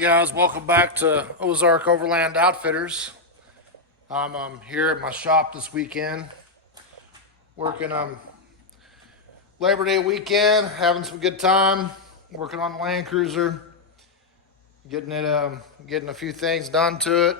guys, welcome back to Ozark Overland Outfitters. I'm here at my shop this weekend, working on Labor Day weekend, having some good time, working on the Land Cruiser, getting a few things done to it.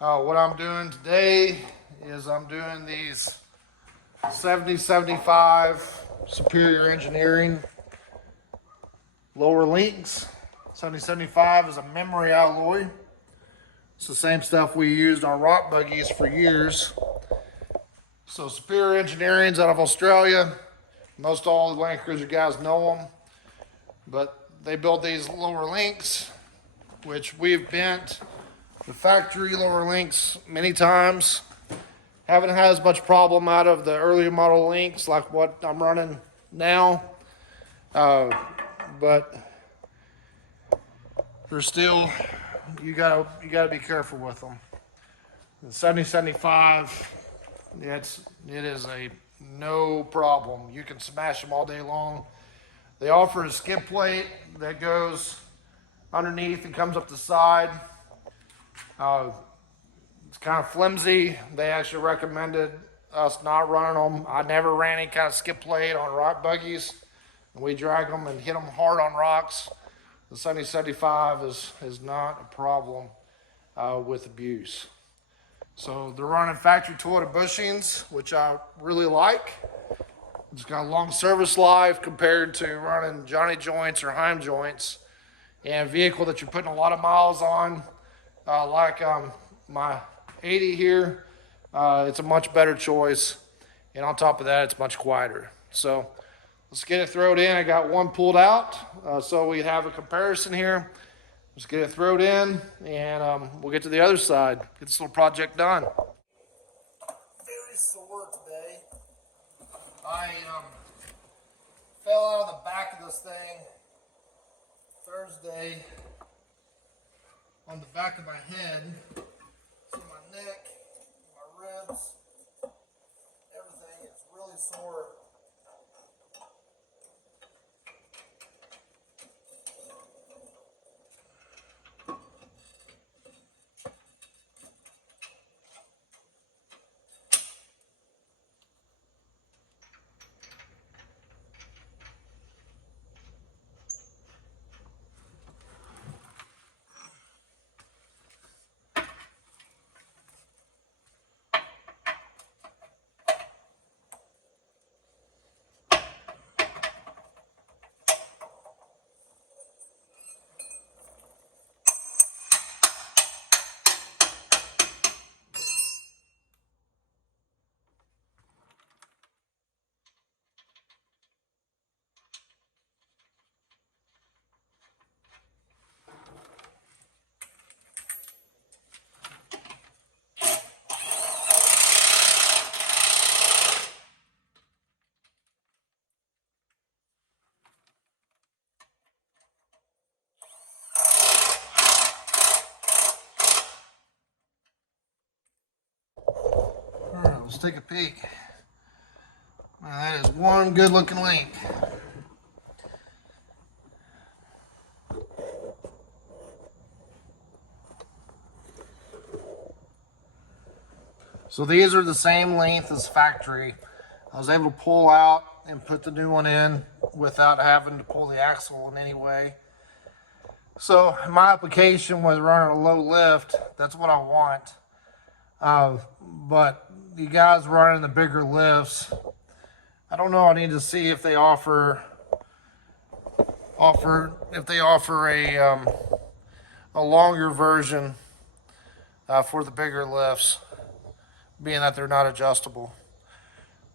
What I'm doing today is I'm doing these 7075 Superior Engineering lower links. 7075 is a memory alloy. It's the same stuff we used on rock buggies for years. So Superior Engineering's out of Australia. Most all the Land Cruiser guys know them. But they build these lower links, which we've bent the factory lower links many times. Haven't had as much problem out of the earlier model links like what I'm running now. But they're still, you gotta be careful with them. The 7075, it is a no problem. You can smash them all day long. They offer a skid plate that goes underneath and comes up the side. It's kind of flimsy. They actually recommended us not running them. I never ran any kind of skid plate on rock buggies. And we drag them and hit them hard on rocks. The 7075 is not a problem with abuse. So they're running factory Toyota bushings, which I really like. It's got a long service life compared to running Johnny joints or Heim joints. And a vehicle that you're putting a lot of miles on, like my 80 here, it's a much better choice. And on top of that, it's much quieter. So let's get it thrown in. I got one pulled out, so we have a comparison here. Let's get it thrown in, and we'll get to the other side. Get this little project done. Very sore today. I fell out of the back of this thing Thursday on the back of my head. So my neck, my ribs, everything is really sore. Let's take a peek. Well, that is one good looking link. So these are the same length as factory. I was able to pull out and put the new one in without having to pull the axle in any way. So my application was running a low lift. That's what I want. But you guys running the bigger lifts, I don't know. I need to see if they offer a longer version for the bigger lifts, being that they're not adjustable.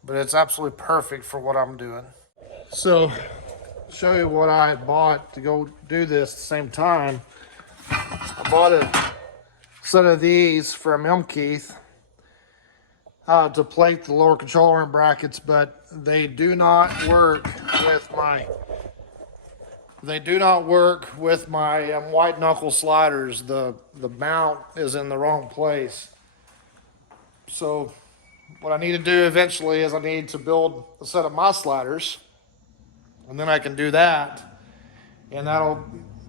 But it's absolutely perfect for what I'm doing. So, show you what I had bought to go do this at the same time. I bought a set of these from Keith to plate the lower control arm brackets, but they do not work with my white knuckle sliders. The mount is in the wrong place. So what I need to do eventually is I need to build a set of my sliders, and then I can do that, and that'll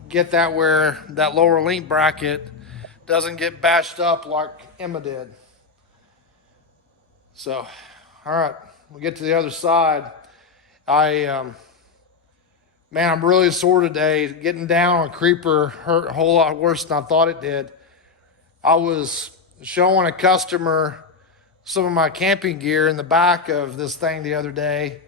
get that where that lower link bracket doesn't get bashed up like Emma did. So, all right, we get to the other side. I Man, I'm really sore today. Getting down on a creeper hurt a whole lot worse than I thought it did. I was showing a customer some of my camping gear in the back of this thing the other day,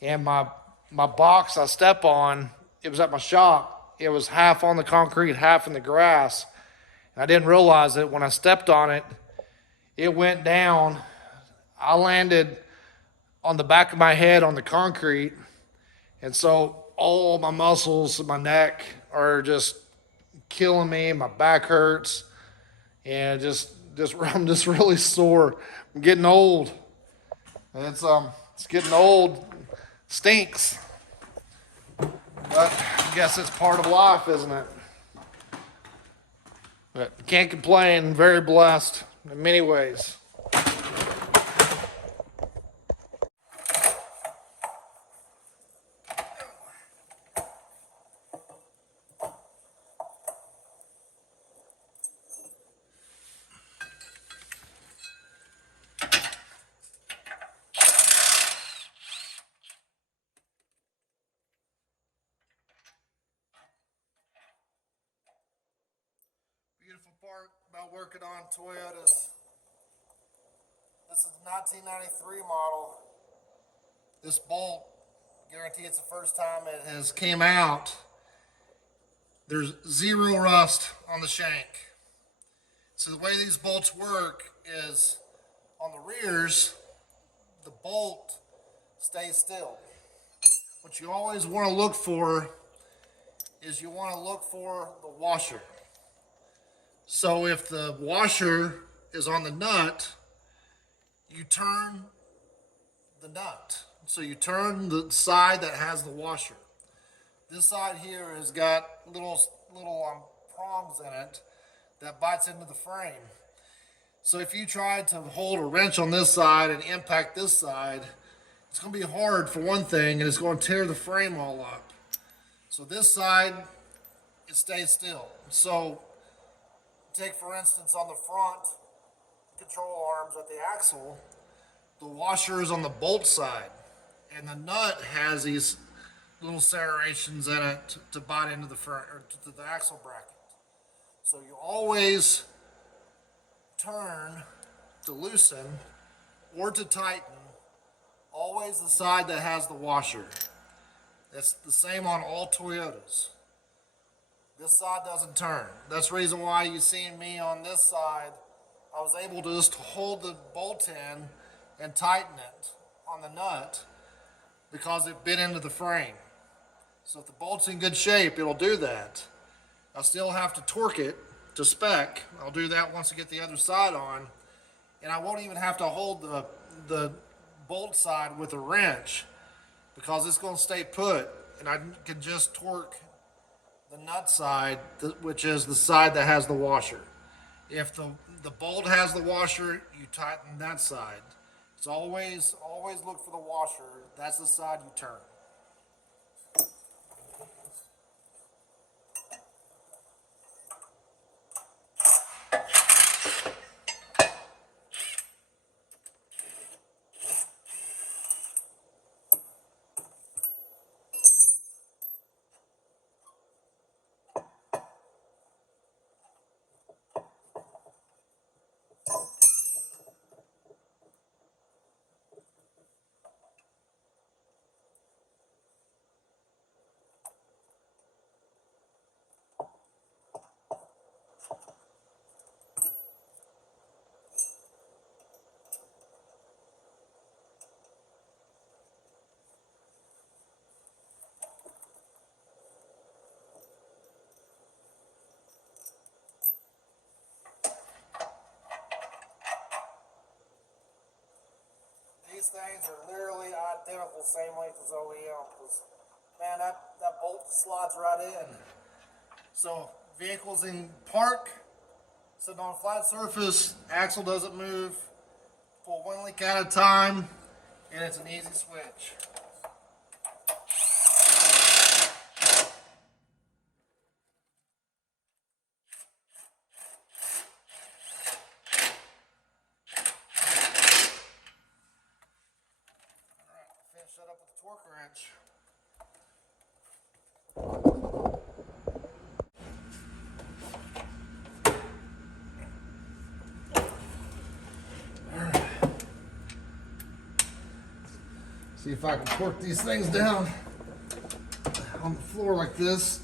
and my box I step on, it was at my shop. It was half on the concrete, half in the grass. And I didn't realize it when I stepped on it. It went down. I landed on the back of my head on the concrete, and so all my muscles in my neck are just killing me. My back hurts, and just I'm just really sore. I'm getting old. It's getting old. Stinks, but I guess it's part of life, isn't it? But can't complain. Very blessed in many ways. Beautiful part about working on Toyotas. This is the 1993 model. This bolt, guarantee it's the first time it has came out. There's zero rust on the shank. So the way these bolts work is on the rears, the bolt stays still. What you always want to look for is you want to look for the washer. So if the washer is on the nut, you turn the nut. So you turn the side that has the washer. This side here has got little prongs in it that bites into the frame. So if you try to hold a wrench on this side and impact this side, it's going to be hard for one thing, and it's going to tear the frame all up. So this side, it stays still. So take for instance on the front control arms at the axle, the washer is on the bolt side, and the nut has these little serrations in it to bite into the front or to the axle bracket. So you always turn to loosen or to tighten, always the side that has the washer. That's the same on all Toyotas. This side doesn't turn. That's the reason why you see me on this side. I was able to just hold the bolt in and tighten it on the nut because it bit into the frame. So if the bolt's in good shape, it'll do that. I still have to torque it to spec. I'll do that once I get the other side on. And I won't even have to hold the bolt side with a wrench because it's going to stay put. And I can just torque the nut side, which is the side that has the washer. If the bolt has the washer, you tighten that side. It's always look for the washer. That's the side you turn. These things are literally identical, same length as OEM. Man, that bolt slides right in. So vehicles in park, sitting on a flat surface, axle doesn't move, pull one link at a time, and it's an easy switch. torque wrench. See if I can torque these things down on the floor like this.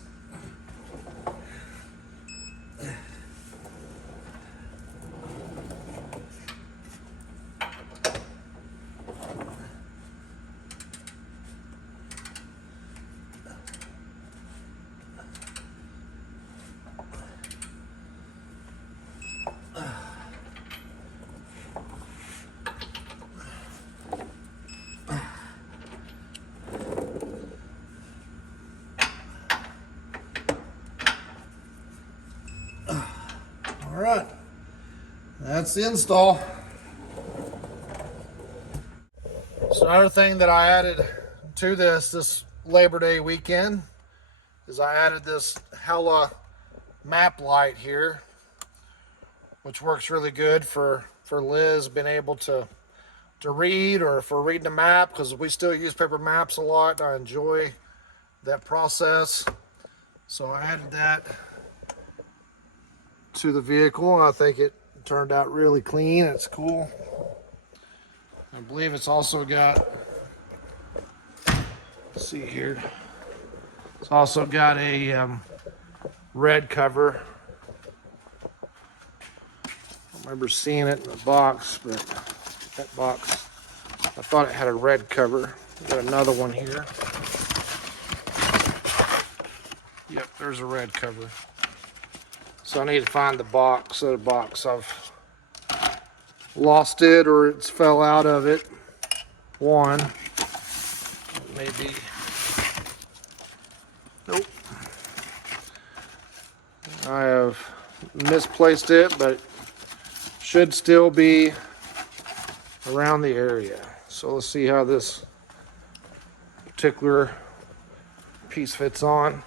All right, that's the install. So another thing that I added to this Labor Day weekend is I added this Hella map light here, which works really good for Liz being able to read, or for reading a map, because we still use paper maps a lot. I enjoy that process. So I added that to the vehicle, and I think it turned out really clean. It's cool. I believe it's also got, let's see here, it's also got a red cover. I don't remember seeing it in the box, but that box, I thought it had a red cover. Got another one here. Yep, there's a red cover. So I need to find the box. The box, I've lost it, or it's fell out of it. One, maybe. Nope. I have misplaced it, but it should still be around the area. So let's see how this particular piece fits on.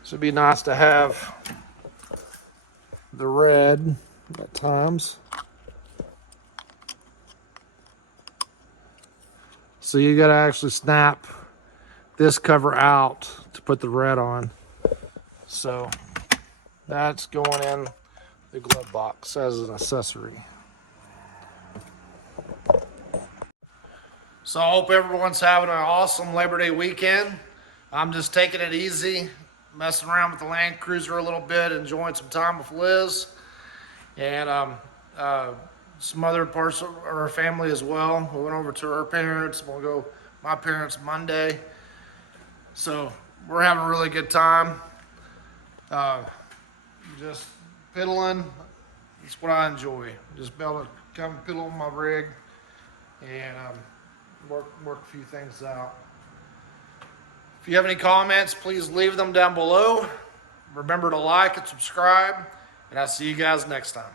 This would be nice to have the red at times. So you got to actually snap this cover out to put the red on. So that's going in the glove box as an accessory. So I hope everyone's having an awesome Labor Day weekend. I'm just taking it easy, messing around with the Land Cruiser a little bit, enjoying some time with Liz, and some other parts of our family as well. We went over to her parents. We'll go my parents Monday. So we're having a really good time. Just piddling. It's what I enjoy. Just be able to come piddle on my rig and work a few things out. If you have any comments, please leave them down below. Remember to like and subscribe, and I'll see you guys next time.